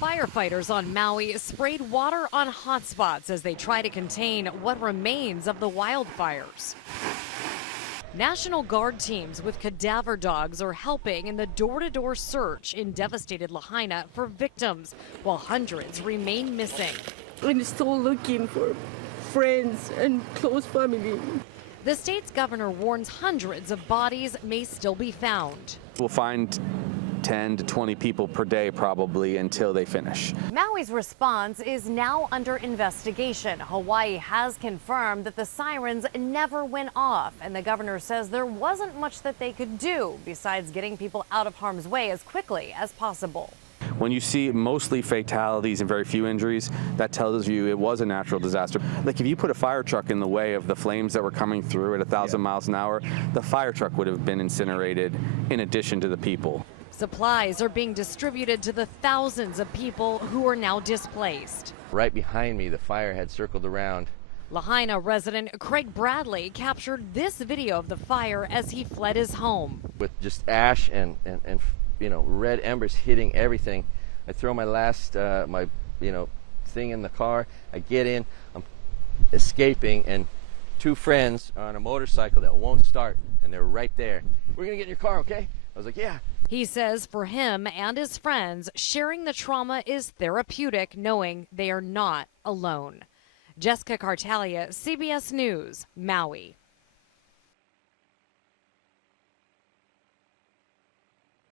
Firefighters on Maui sprayed water on hotspots as they try to contain what remains of the wildfires. National Guard teams with cadaver dogs are helping in the door-to-door search in devastated Lahaina for victims, while hundreds remain missing. I'm still looking for friends and close family. The state's governor warns hundreds of bodies may still be found. We'll find 10 to 20 people per day probably until they finish. Maui's response is now under investigation. Hawaii has confirmed that the sirens never went off, and the governor says there wasn't much that they could do besides getting people out of harm's way as quickly as possible. When you see mostly fatalities and very few injuries, that tells you it was a natural disaster. Like if you put a fire truck in the way of the flames that were coming through at 1,000 miles an hour, the fire truck would have been incinerated in addition to the people. Supplies are being distributed to the thousands of people who are now displaced. Right behind me, the fire had circled around. Lahaina resident Craig Bradley captured this video of the fire as he fled his home. With just ash and red embers hitting everything. I throw my last thing in the car. I get in, I'm escaping, and two friends are on a motorcycle that won't start, and they're right there. "We're gonna get in your car, okay?" I was like, "Yeah." He says for him and his friends, sharing the trauma is therapeutic, knowing they are not alone. Jessica Cartalia, CBS News, Maui.